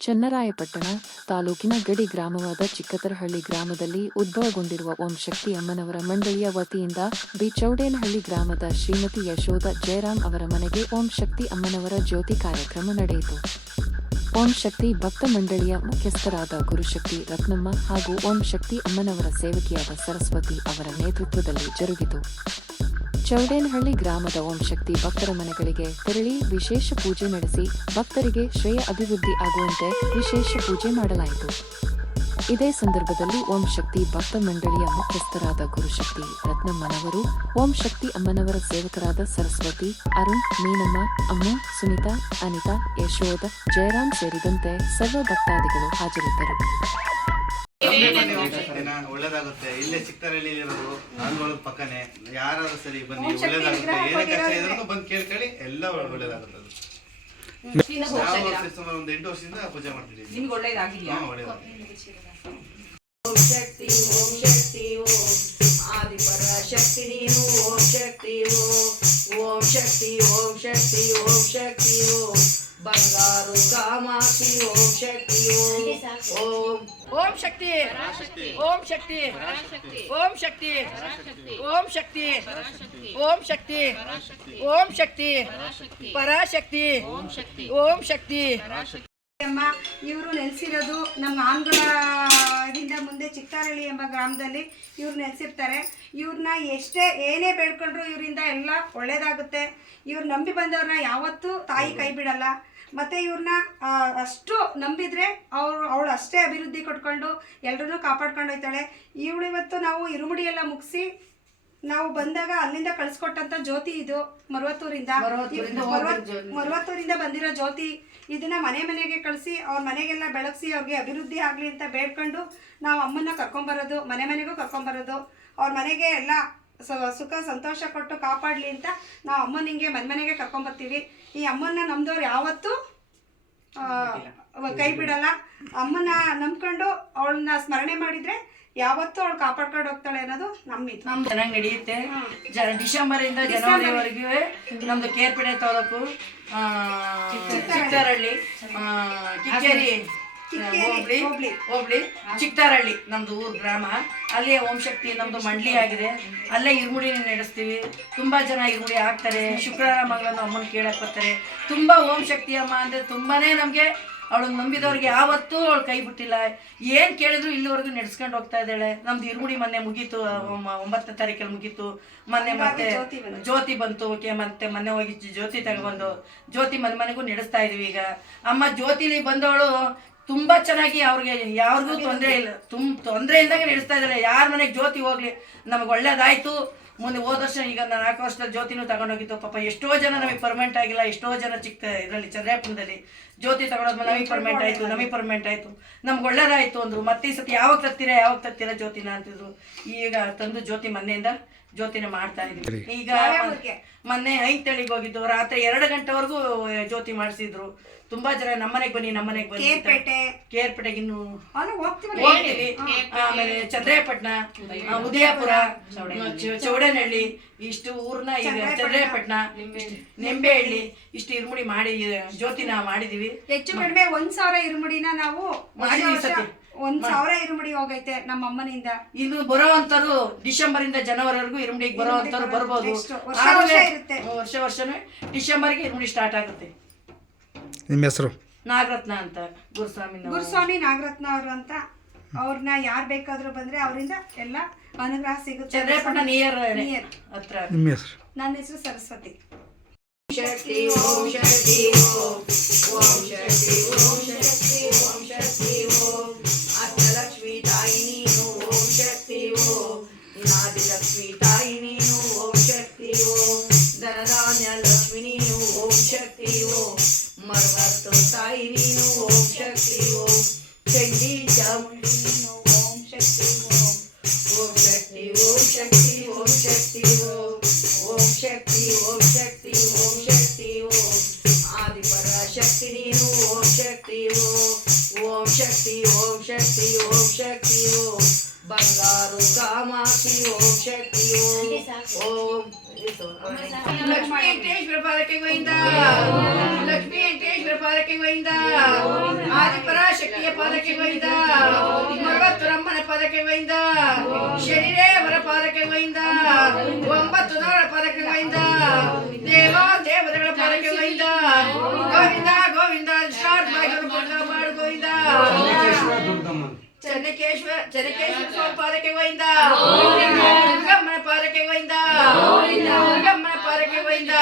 ಚನ್ನರಾಯಪಟ್ಟಣ ತಾಲೂಕಿನ ಗಡಿ ಗ್ರಾಮವಾದ ಚಿಕ್ಕತರಹಳ್ಳಿ ಗ್ರಾಮದಲ್ಲಿ ಉದ್ಭವಗೊಂಡಿರುವ ಓಂ ಶಕ್ತಿ ಅಮ್ಮನವರ ಮಂಡಳಿಯ ವತಿಯಿಂದ ಬಿ ಚೌಡೇನಹಳ್ಳಿ ಗ್ರಾಮದ ಶ್ರೀಮತಿ ಯಶೋಧ ಜಯರಾಮ್ ಅವರ ಮನೆಗೆ ಓಂ ಶಕ್ತಿ ಅಮ್ಮನವರ ಜ್ಯೋತಿ ಕಾರ್ಯಕ್ರಮ ನಡೆಯಿತು. ಓಂ ಶಕ್ತಿ ಭಕ್ತ ಮಂಡಳಿಯ ಮುಖ್ಯಸ್ಥರಾದ ಗುರುಶಕ್ತಿ ರತ್ನಮ್ಮ ಹಾಗೂ ಓಂ ಶಕ್ತಿ ಅಮ್ಮನವರ ಸೇವಕಿಯಾದ ಸರಸ್ವತಿ ಅವರ ನೇತೃತ್ವದಲ್ಲಿ ಜರುಗಿತು. ಚೌಡೇನಹಳ್ಳಿ ಗ್ರಾಮದ ಓಂ ಶಕ್ತಿ ಭಕ್ತರ ಮನೆಗಳಿಗೆ ತೆರಳಿ ವಿಶೇಷ ಪೂಜೆ ನಡೆಸಿ ಭಕ್ತರಿಗೆ ಶ್ರೇಯ ಅಭಿವೃದ್ಧಿ ಆಗುವಂತೆ ವಿಶೇಷ ಪೂಜೆ ಮಾಡಲಾಯಿತು. ಇದೇ ಸಂದರ್ಭದಲ್ಲಿ ಓಂ ಶಕ್ತಿ ಭಕ್ತ ಮಂಡಳಿಯ ಮುಖ್ಯಸ್ಥರಾದ ಗುರುಶಕ್ತಿ ರತ್ನಮ್ಮನವರು ಓಂ ಶಕ್ತಿ ಅಮ್ಮನವರ ಸೇವಕರಾದ ಸರಸ್ವತಿ, ಅರುಣ್, ಮೀನಮ್ಮ, ಅಮ್ಮ, ಸುನಿತಾ, ಅನಿತಾ, ಯಶೋಧ, ಜಯರಾಮ್ ಸೇರಿದಂತೆ ಸರ್ವ ಭಕ್ತಾದಿಗಳು ಹಾಜರಿದ್ದರು. ಒಳ್ಳೇದಾಗುತ್ತೆ. ಇಲ್ಲೇ ಚಿಕ್ಕದಲ್ಲಿ ಇರೋದು ನಾನು ಒಳಗ್ ಪಕ್ಕನೆ. ಯಾರಾದ್ರೂ ಸರಿ ಬನ್ನಿ ಒಳ್ಳೇದಾಗುತ್ತೆ. ಏನೇ ಕಷ್ಟ ಇದ್ರೂ ಬಂದು ಕೇಳ್ಕೊಳ್ಳಿ ಎಲ್ಲ ಒಳ್ಳೇದಾಗುತ್ತೆ ಅದು. ಸುಮಾರು ಒಂದು ಎಂಟು ವರ್ಷದಿಂದ ಪೂಜೆ ಮಾಡ್ತಿದ್ದೀವಿ ನಿಮ್ಗೆ ಒಳ್ಳೇದಾಗಿದೆಯಾ ಓಂ ಶಕ್ತಿ ಓಂ ಶಕ್ತಿ ಓಂ ಆದಿಪರ ಶಕ್ತಿ ನೀನು. ಓಂ ಶಕ್ತಿ ಓಂ ಓಂ ಶಕ್ತಿ ಓಂ ಶಕ್ತಿ ಓಂ ಶಕ್ತಿ ಓಂ ಬಂಗಾರು ಕಾಮಾಕ್ಷಿ ಓಂ ಶಕ್ತಿ ಓಂ ಓಂ ಓಂ ಶಕ್ತಿ ಓಂ ಶಕ್ತಿ ಓಂ ಶಕ್ತಿ ಓಂ ಶಕ್ತಿ ಓಂ ಶಕ್ತಿ ಓಂ ಶಕ್ತಿ ಪರಾಶಕ್ತಿ ಓಂ ಶಕ್ತಿ ಅಮ್ಮ ಇವರು ನೆಲೆಸಿರೋದು ನಮ್ಮ ಆಂಗ್ಲದಿಂದ ಮುಂದೆ ಚಿಕ್ಕಾರಳ್ಳಿ ಎಂಬ ಗ್ರಾಮದಲ್ಲಿ ಇವ್ರು ನೆಲೆಸಿರ್ತಾರೆ. ಇವ್ರನ್ನ ಎಷ್ಟೇ ಏನೇ ಬೇಡ್ಕೊಂಡ್ರು ಇವರಿಂದ ಎಲ್ಲ ಒಳ್ಳೇದಾಗುತ್ತೆ. ಇವ್ರು ನಂಬಿ ಬಂದವ್ರನ್ನ ಯಾವತ್ತೂ ತಾಯಿ ಕೈ ಬಿಡಲ್ಲ. ಮತ್ತು ಇವ್ರನ್ನ ಅಷ್ಟು ನಂಬಿದರೆ ಅವರು ಅವಳು ಅಷ್ಟೇ ಅಭಿವೃದ್ಧಿ ಕೊಟ್ಕೊಂಡು ಎಲ್ಲರನ್ನೂ ಕಾಪಾಡ್ಕೊಂಡು ಹೋಯ್ತಾಳೆ. ಇವಳು ಇವತ್ತು ನಾವು ಇರುಮುಡಿ ಎಲ್ಲ ಮುಗಿಸಿ ನಾವು ಬಂದಾಗ ಅಲ್ಲಿಂದ ಕಳ್ಸಿಕೊಟ್ಟಂತ ಜ್ಯೋತಿ ಇದು ಮರುವತ್ತೂರಿಂದ. ಮರವತ್ತೂರಿಂದ ಮರುವತ್- ಮರುವತ್ತೂರಿಂದ ಬಂದಿರೋ ಜ್ಯೋತಿ ಇದನ್ನ ಮನೆ ಮನೆಗೆ ಕಳಿಸಿ, ಅವ್ರ ಮನೆಗೆಲ್ಲ ಬೆಳಗ್ಸಿ ಅವ್ರಿಗೆ ಅಭಿವೃದ್ಧಿ ಆಗಲಿ ಅಂತ ಬೇಡ್ಕೊಂಡು ನಾವು ಅಮ್ಮನ್ನ ಕರ್ಕೊಂಬರೋದು, ಮನೆ ಮನೆಗೂ ಕರ್ಕೊಂಬರೋದು, ಅವ್ರ ಮನೆಗೆ ಎಲ್ಲ ಸುಖ, ಸಂತೋಷ ಕೊಟ್ಟು ಕಾಪಾಡಲಿ ಅಂತ ನಾವು ಅಮ್ಮನಿಗೆ ಮನೆ ಮನೆಗೆ ಕರ್ಕೊಂಬರ್ತೀವಿ ಈ ಅಮ್ಮನ್ನ ನಮ್ದವ್ರು ಯಾವತ್ತೂ ಕೈ ಬಿಡಲ್ಲ. ಅಮ್ಮನ ನಂಬ್ಕೊಂಡು ಅವಳನ್ನ ಸ್ಮರಣೆ ಮಾಡಿದ್ರೆ ಯಾವತ್ತೂ ಅವಳು ಕಾಪಾಡ್ಕೊಂಡು ಹೋಗ್ತಾಳೆ ಅನ್ನೋದು ನಮ್ಮಿತ್ತು ನಮ್ ಚೆನ್ನಾಗಿ ನಡೆಯುತ್ತೆ ಜನ ಡಿಸೆಂಬರ್ ಇಂದ ಜನವರಿವರೆಗೂ ನಮ್ದು ಕೇರ್ಪಡೆ ತಾಲೂಕು ಚಿಕ್ಕರಳ್ಳಿ ಕಿಕ್ಕೇರಿ. ಹೋಬಳಿ ಚಿಕ್ತಾರಳ್ಳಿ ನಮ್ದು ಊರ್ ಗ್ರಾಮ. ಅಲ್ಲೇ ಓಂ ಶಕ್ತಿ ನಮ್ದು ಮಂಡ್ಲಿ ಆಗಿದೆ. ಅಲ್ಲೇ ಇರುಮುಡಿ ನಡೆಸ್ತೀವಿ. ತುಂಬಾ ಜನ ಇರುಮುಡಿ ಹಾಕ್ತಾರೆ. ಶುಕ್ರವಾರ ಮಂಗಳವಾರ ಅಮ್ಮನ ಕೇಳಕ್ ಬರ್ತಾರೆ. ತುಂಬಾ ಓಂ ಶಕ್ತಿ ಅಮ್ಮ ಅಂದ್ರೆ ತುಂಬಾನೇ ನಮ್ಗೆ ಅವಳು ನಂಬಿದವ್ರಿಗೆ ಯಾವತ್ತೂ ಅವಳು ಕೈ ಬಿಟ್ಟಿಲ್ಲ ಏನ್ ಕೇಳಿದ್ರು ಇಲ್ಲಿವರೆಗೂ ನಡೆಸ್ಕೊಂಡು ಹೋಗ್ತಾ ಇದ್ದಾಳೆ. ನಮ್ದು ಇರುಮುಡಿ ಮೊನ್ನೆ ಮುಗೀತು. ಒಂಬತ್ತನೇ ತಾರೀಕಲ್ಲಿ ಮುಗೀತು. ಮೊನ್ನೆ ಮತ್ತೆ ಜ್ಯೋತಿ ಬಂತು. ಓಕೆ ಮತ್ತೆ ಮೊನ್ನೆ ಹೋಗಿ ಜ್ಯೋತಿ ತಗೊಂಡು ಜ್ಯೋತಿ ಮನೆ ಮನೆಗೂ ನಡೆಸ್ತಾ ಇದೀವಿ ಈಗ. ಅಮ್ಮ ಜ್ಯೋತಿಲಿ ಬಂದವಳು ತುಂಬಾ ಚೆನ್ನಾಗಿ ಅವ್ರಿಗೆ ಯಾರಿಗೂ ತೊಂದರೆ ಇಲ್ಲ. ತುಂಬ ತೊಂದರೆ ಇಲ್ದಂಗೆ ನಡೆಸ್ತಾ ಇದ್ದಾರೆ. ಯಾರ ಮನೆಗೆ ಜ್ಯೋತಿ ಹೋಗ್ಲಿ ನಮಗೆ ಒಳ್ಳೇದಾಯ್ತು. ಮುಂದೆ ಹೋದ ವರ್ಷ ಈಗ ನಾನು ನಾಲ್ಕು ವರ್ಷದ ಜ್ಯೋತಿನೂ ತಗೊಂಡೋಗಿತ್ತು ಪಾಪ ಎಷ್ಟೋ ಜನ ನಮಗೆ ಪರ್ಮನೆಂಟ್ ಆಗಿಲ್ಲ ಎಷ್ಟೋ ಜನ ಚಿಕ್ಕ ಇದರಲ್ಲಿ ಚಂದ್ರಾಪುರದಲ್ಲಿ ಜ್ಯೋತಿ ತಗೊಂಡೋದ್ಮೇಲೆ ನಮಗೆ ಪರ್ಮನೆಂಟ್ ಆಯ್ತು ನಮಗೆ ಪರ್ಮನೆಂಟ್ ಆಯ್ತು. ನಮ್ಗೆ ಒಳ್ಳೇದಾಯ್ತು ಅಂದ್ರು. ಮತ್ತೆ ಈ ಸತಿ ಯಾವಾಗ ತರ್ತೀರಾ ಯಾವಾಗ ತರ್ತೀರಾ ಜ್ಯೋತಿನ ಅಂತಿದ್ರು. ಈಗ ತಂದು ಜ್ಯೋತಿ ಮೊನ್ನೆಯಿಂದ ಜ್ಯೋತಿನ ಮಾಡ್ತಾ ಇದೀವಿ ಈಗ ಮೊನ್ನೆ ತಳಿಗೆ ಹೋಗಿದ್ದು. ರಾತ್ರಿ ಎರಡು ಗಂಟೆವರೆಗೂ ಜ್ಯೋತಿ ಮಾಡಿಸಿದ್ರು. ತುಂಬಾ ಜನ ನಮ್ಮನೆಗೆ ಬನ್ನಿ ನಮ್ಮನೆಗೆ ಬನ್ನಿ. ಕೇರ್ಪೇಟೆ. ಕೇರ್ಪೇಟೆಗೆ ಇನ್ನು ಹೋಗ್ತೀವಿ. ಆಮೇಲೆ ಚಂದ್ರಾಯಪಟ್ಟಣ ಉದಯಪುರ ಚೌಡನಹಳ್ಳಿ. ಇಷ್ಟು ಊರ್ನ ಈಗ ಚಂದ್ರಾಯಪಟ್ಟಣ ನಿಂಬೆಹಳ್ಳಿ ಇಷ್ಟು ಇರುಮುಡಿ ಮಾಡಿ ಜ್ಯೋತಿನ ಮಾಡಿದೀವಿ. ಹೆಚ್ಚು ಕಡಿಮೆ ಒಂದ್ ಸಾವಿರ ಇರುಮುಡಿನ ನಾವು ಮಾಡಿದೀವಿ ಸತಿ. ಒಂದ್ ಸಾವಿರ ಇರುಮಡಿ ಹೋಗೈತೆ ನಮ್ಮ ಅಮ್ಮನಿಂದ ಇದು ಬರೋವಂತರು ಡಿಸೆಂಬರ್ ಇಂದ ಜನವರಿವರೆಗೂ ಇರುಮಡಿಗೆ ಬರೋವಂತರು ಬರ್ಬೋದು. ವರ್ಷ ವರ್ಷನೂ ವರ್ಷ ಇರುತ್ತೆ. ವರ್ಷ ವರ್ಷನೇ ಡಿಸೆಂಬರ್ಗೆ ಇರುಮಡಿ ಸ್ಟಾರ್ಟ್ ಆಗುತ್ತೆ. ನಿಮ್ಮ ಹೆಸರು? ನಾಗರತ್ನ ಅಂತ ಗುರುಸ್ವಾಮಿ ಗುರುಸ್ವಾಮಿ ನಾಗರತ್ನ ಅವರು ಅಂತ. ಅವ್ರನ್ನ ಯಾರ್ ಬೇಕಾದ್ರೂ ಬಂದ್ರೆ ಅವರಿಂದ ಎಲ್ಲ ಅನುಗ್ರಹ ಸಿಗುತ್ತೆ. Near Near. ಹತ್ರ. ನಿಮ್ಮ ಹೆಸರು? ನನ್ನ ಹೆಸರು ಸರಸ್ವತಿ. ಶಕ್ತಿ ಓಂ ಶಕ್ತಿ ಓಂ. ಓಂ ಶಕ್ತಿ ಓಂ. ಶಕ್ತಿ ಓಂ. ಶಕ್ತಿ ಓಂ. ಚಂಡಿ ಚಾಮುಂಡಿ ನೀನು ಓಂ ಶಕ್ತಿ ಓಂ ಓಂ ಶಕ್ತಿ ಓಂ ಶಕ್ತಿ ಓಂ ಶಕ್ತಿ ಓಂ ಓಂ ಶಕ್ತಿ ಓಂ ಶಕ್ತಿ ಓಂ ಶಕ್ತಿ ಓಂ ಆದಿಪರ ಶಕ್ತಿ ನೀನು ಓಂ ಶಕ್ತಿ ಓಂ ಓಂ ಶಕ್ತಿ ಓಂ ಶಕ್ತಿ ಓಂ ಶಕ್ತಿ ಓಂ ಬಂಗಾರು ಕಾಮಾಕ್ಷಿ ಓಂ ಶಕ್ತಿ ಓಂ ಓಂ ಲಕ್ಷ್ಮೀ ವೆಂಕಟೇಶ್ವರ ಪಾಲಕ್ಕೆ ಗೋವಿಂದ ಶಕ್ತಿಯ ಪಾದಕ್ಕೆ ಒಯ್ದ ಭಗವತ್ ಬ್ರಹ್ಮನ ಪಾದಕ್ಕೆ ಒಯ್ದ ಶನಿರೇ ಅವರ ಪಾದಕ್ಕೆ ಒಯ್ದ ಒಂಬತ್ತು ನವರ ಪಾದಕ್ಕೆ ಒಯ್ದ ದೇವ ದೇವತೆಗಳ ಪಾದಕ್ಕೆ ಒಯ್ದ ಗೋವಿಂದ ಗೋವಿಂದ ಸ್ಟಾರ್ಟ್ ಮಾಡಿ ಗೋವಿಂದ ಚನ್ನಕೇಶ್ವರ ಚನ್ನಕೇಶ್ವರ ಸ್ವಾಮಿ ಪಾದಕ್ಕೆ ಒಯ್ದ ಗಮ್ಮನ ಪಾದಕ್ಕೆ ಒಯ್ದ ಗಮ್ಮನ ಪಾದಕ್ಕೆ ಒಯ್ದ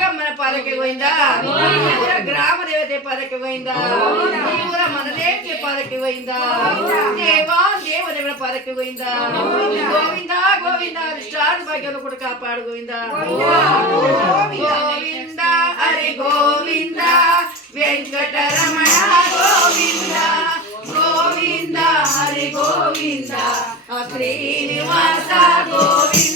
ಗಮ್ಮನ ಪಾದಕ್ಕೆ ಒಯ್ದ ಗ್ರಾಮ చెప్పారకి పోయిందా? కూడా మన దేవుడు చెప్పారకి పోయిందా? దేవా దేవుని ఎవడ పరకి పోయిందా? గోవిందా గోవిందా స్టార్ భాగ్యాలు కూడా కాపాడు గోవిందా? గోవిందా హరి గోవిందా వెంకటరమణ గోవిందా గోవిందా హరి గోవిందా శ్రీనివాస గోవింద.